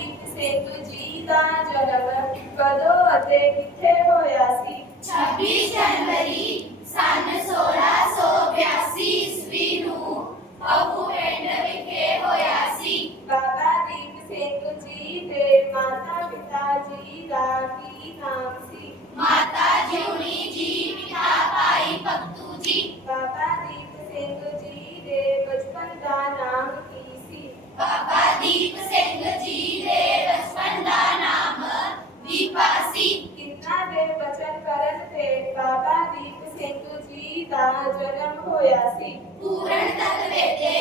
ਦੀਪ ਸਿੰਘ ਜੀ ਦਾ ਜਨਮ ਕਦੋਂ ਅਤੇ ਕਿੱਥੇ ਹੋਇਆ ਸੀ? 26 ਜਨਵਰੀ ਸਨ 1682 ਦਾ ਜਨਮ ਹੋਇਆ ਸੀ। ਪੂਰਨ ਤਤਵੇ ਤੇ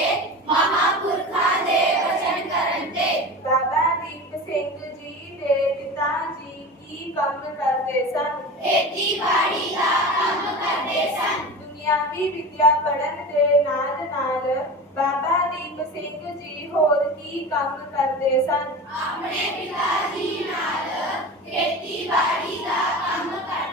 ਮਹਾਪੁਰਖਾਂ ਦੇ ਵਚਨ ਕਰਨ ਤੇ। ਬਾਬਾ ਦੀਪ ਸਿੰਘ ਜੀ ਦੇ ਪਿਤਾ ਜੀ ਕੀ ਕੰਮ ਕਰਦੇ ਸਨ? ਖੇਤੀਬਾੜੀ ਦਾ ਕੰਮ ਕਰਦੇ ਸਨ। ਦੁਨਿਆਵੀ ਵਿਦਿਆ ਪੜ੍ਹਨ ਦੇ ਨਾਲ ਨਾਲ ਬਾਬਾ ਦੀਪ ਸਿੰਘ ਜੀ ਹੋਰ ਕੀ ਕੰਮ ਕਰਦੇ ਸਨ? ਆਪਣੇ ਪਿਤਾ ਜੀ ਨਾਲ ਖੇਤੀਬਾੜੀ ਦਾ ਕੰਮ ਕਰਦੇ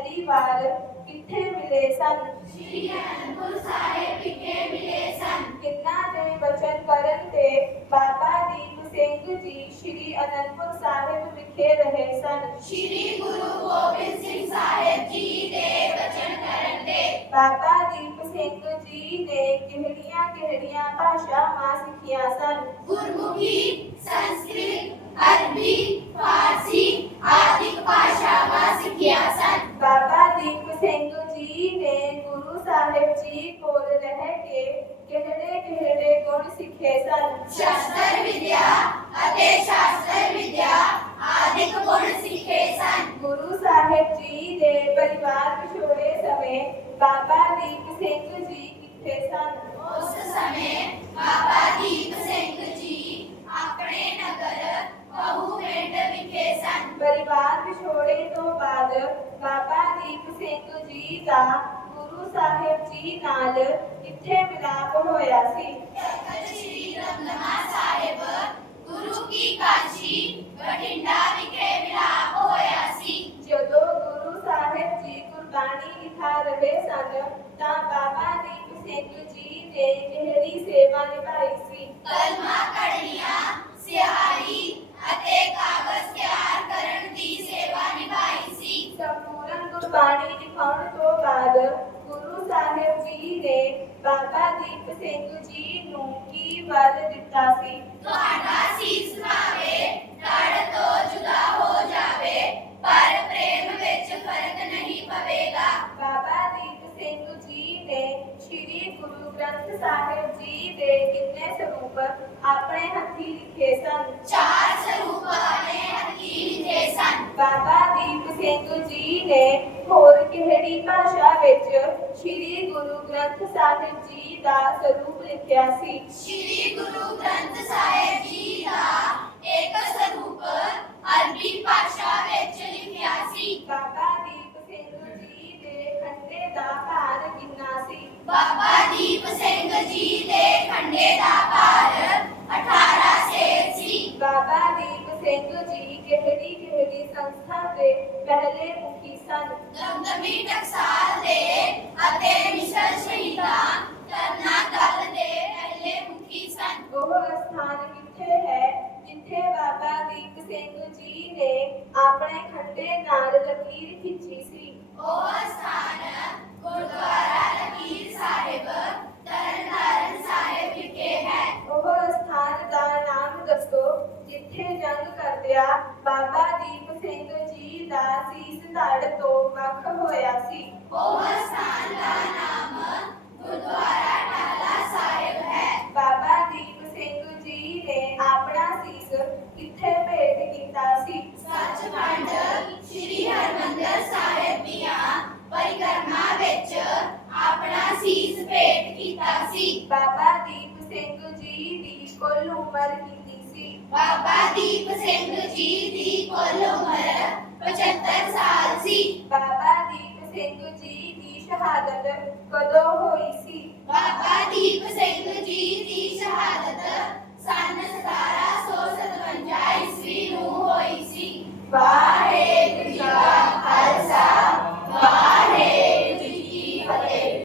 ਪਹਿਲੀ ਵਾਰ ਕਿੱਥੇ ਮਿਲੇ ਸਨ? ਸ੍ਰੀ ਅਨੰਦਪੁਰ ਸਾਹਿਬ ਵਿਖੇ ਮਿਲੇ ਸਨ ਕਿੰਨਾ ਦੇ ਬਚਨ ਕਰਨ ਤੇ ਬਾਬਾ ਦੀਪ ਸਿੰਘ ਜੀ ਸ੍ਰੀ ਅਨੰਦਪੁਰ ਸਾਹਿਬ ਵਿਖੇ ਰਹੇ ਸਨ। ਸ੍ਰੀ ਗੁਰੂ ਗੋਬਿੰਦ ਸਿੰਘ ਸਾਹਿਬ ਜੀ ਦੇ ਵਚਨ ਕਰਨ ਤੇ ਬਾਬਾ ਦੀਪ ਸਿੰਘ ਜੀ ਨੇ ਕਿਹੜੀਆਂ ਕਿਹੜੀਆਂ ਭਾਸ਼ਾਵਾਂ ਸਿੱਖੀਆਂ ਸਨ? ਸਨ ਸ਼ਾਸਤਰ ਵਿਦਿਆ ਅਤੇ ਸ਼ਾਸਤਰ ਵਿਦਿਆ ਆਦਿਕ ਗੁਣ ਸਿੱਖੇ ਸਨ ਗੁਰੂ ਸਾਹਿਬ ਜੀ ਦੇ ਪਰਿਵਾਰ ਵਿਛੋੜੇ ਸਮੇਂ ਬਾਬਾ ਦੀਪ ਸਿੰਘ ਜੀ ਕਿੱਥੇ ਸਨ ਉਸ ਸਮੇਂ ਬਾਬਾ ਦੀਪ ਸਿੰਘ ਜੀ ਆਪਣੇ ਨਗਰ ਬਹੂ ਪਿੰਡ ਵਿਖੇ ਸਨ ਪਰਿਵਾਰ ਵਿਛੋੜੇ ਤੋਂ ਬਾਅਦ ਬਾਬਾ ਦੀਪ ਸਿੰਘ ਜੀ ਦਾ ਗੁਰੂ ਸਾਹਿਬ ਜੀ ਨਾਲ ਕਿੱਥੇ ਮਿਲਾਪ ਹੋਇਆ ਸੀ? ਤਖਤ ਸ੍ਰੀ ਦਮਦਮਾ ਸਾਹਿਬ। ਗੁਰੂ ਕੀ ਕਾਸ਼ੀ ਬਠਿੰਡਾ ਵਿਖੇ ਮਿਲਾਪ ਹੋਇਆ ਸੀ। ਜਦੋਂ ਗੁਰੂ ਸਾਹਿਬ ਜੀ ਕੁਰਬਾਨੀ ਲਿਖਾ ਰਹੇ ਸਨ ਤਾਂ ਬਾਬਾ ਦੀਪ ਸਿੰਘ ਜੀ ਨੇ ਕਿਹੜੀ ਸੇਵਾ ਨਿਭਾਈ ਸੀ। ਕਲਮਾ ਕੜੀਆਂ ਸਿਹਾਰੀ ਅਤੇ ਕਾਗਜ਼ ਤਿਆਰ ਕਰਨ ਦੀ ਸੇਵਾ ਨਿਭਾਈ ਸੀ। ਸੰਪੂਰਨ ਕੁਰਬਾਨੀ ਲਿਖਾਉਣ ਤੋਂ ਬਾਅਦ ਸਾਹਿਬ ਜੀ ਨੇ ਬਾਬਾ ਦੀਪ ਸਿੰਘ ਜੀ ਨੂੰ ਕੀ ਵਰ ਦਿੱਤਾ ਸੀ? ਤੁਹਾਡਾ ਸੀਸ ਭਾਵੇ ਧੜ ਤੋਂ ਜੁਦਾ ਹੋ ਜਾਵੇ ਪਰ ਪ੍ਰੇਮ ਵਿੱਚ ਫ਼ਰਕ ਨਹੀਂ ਪਵੇਗਾ। ਬਾਬਾ ਦੀਪ ਸਿੰਘ ਜੀ ਨੇ ਸ੍ਰੀ ਗੁਰੂ ਗ੍ਰੰਥ ਸਾਹਿਬ ਜੀ ਦੇ ਕਿੰਨੇ ਸਰੂਪ ਆਪਣੇ ਹੱਥੀਂ ਲਿਖੇ ਸਨ? ਚਾਰ ਸਰੂਪ ਨੇ ਹੱਥੀਂ ਲਿਖੇ ਸਨ। ਬਾਬਾ ਦੀਪ ਸਿੰਘ ਜੀ ਨੇ ਹੋਰ ਕਿਹੜੀ ਭਾਸ਼ਾ ਵਿੱਚ ਸ੍ਰੀ ਗੁਰੂ ਗ੍ਰੰਥ ਸਾਹਿਬ ਜੀ ਦਾ ਸਰੂਪ ਲਿਖਿਆ ਸੀ। ਸ੍ਰੀ ਗੁਰੂ ਗ੍ਰੰਥ ਸਾਹਿਬ ਜੀ ਦਾ ਇੱਕ ਸਰੂਪ ਅਰਬੀ ਭਾਸ਼ਾ ਵਿੱਚ ਲਿਖਿਆ ਸੀ। ਬਾਬਾ ਦੀਪ ਸਿੰਘ ਜੀ ਦੇ ਖੰਡੇ ਦਾ ਭਾਰ ਕਿੰਨਾ ਸੀ? ਬਾਬਾ ਸਿੰਘ ਜੀ ਕਿਹੜੀ ਕਿਹੜੀ ਸੰਸਥਾ ਦੇ ਪਹਿਲੇ ਮੁਖੀ ਸਨ? ਦਮਦਮੀ ਟਕਸਾਲ ਦੇ ਅਤੇ ਮਿਸ਼ਨ ਸ਼ਹੀਦਾਂ ਕਰਨਾ ਦਲ ਦੇ ਪਹਿਲੇ ਮੁਖੀ ਸਨ। ਉਹ ਸਥਾਨ ਕਿੱਥੇ ਹੈ? ਜਿੱਥੇ ਬਾਬਾ ਦੀਪ ਸਿੰਘ ਜੀ ਨੇ ਆਪਣੇ ਖੰਡੇ ਨਾਲ ਲਕੀਰ ਖਿੱਚੀ ਸੀ। ਉਹ ਸਥਾਨ ਗੁਰਦੁਆਰਾ ਲਕੀਰ ਸਾਹਿਬ ਤਰਨਤਾਰਨ ਸਾਹਿਬ ਵਿਖੇ ਹੈ ਉਹ ਸਥਾਨ ਦਾ ਨਾਮ ਦੱਸੋ ਜਿੱਥੇ ਜੰਗ ਕਰਦਿਆਂ ਬਾਬਾ ਦੀਪ ਸਿੰਘ ਜੀ ਦਾ ਸੀਸ ਧੜ ਤੋਂ ਵੱਖ ਹੋਇਆ ਸੀ। ਉਹ ਸਥਾਨ ਦਾ ਨਾਮ ਗੁਰਦੁਆਰਾ ਟਾਲਾ ਸਾਹਿਬ ਹੈ ਬਾਬਾ ਦੀਪ ਸਿੰਘ ਜੀ ਨੇ ਆਪਣਾ ਸੀਸ ਕਿੱਥੇ ਭੇਟ ਕੀਤਾ ਸੀ? ਸੱਚਖੰਡ ਸ੍ਰੀ ਹਰਮੰਦਰ ਸਾਹਿਬ ਦੀਆਂ ਪਰਿਕਰਮਾ ਵਿੱਚ ਆਪਣਾ ਸੀਸ ਭੇਟ ਕੀਤਾ ਸੀ ਬਾਬਾ ਦੀਪ ਸਿੰਘ ਜੀ ਦੀ ਕੁੱਲ ਉਮਰ ਬਾਬਾ ਦੀਪ ਸਿੰਘ ਜੀ ਦੀ ਕੁੱਲ ਉਮਰ 75 ਸਾਲ ਸੀ। ਬਾਬਾ ਦੀਪ ਸਿੰਘ ਜੀ ਦੀ ਸ਼ਹਾਦਤ ਕਦੋਂ ਹੋਈ ਸੀ? ਬਾਬਾ ਦੀਪ ਸਿੰਘ ਜੀ ਦੀ ਸ਼ਹਾਦਤ ਸਨ 1700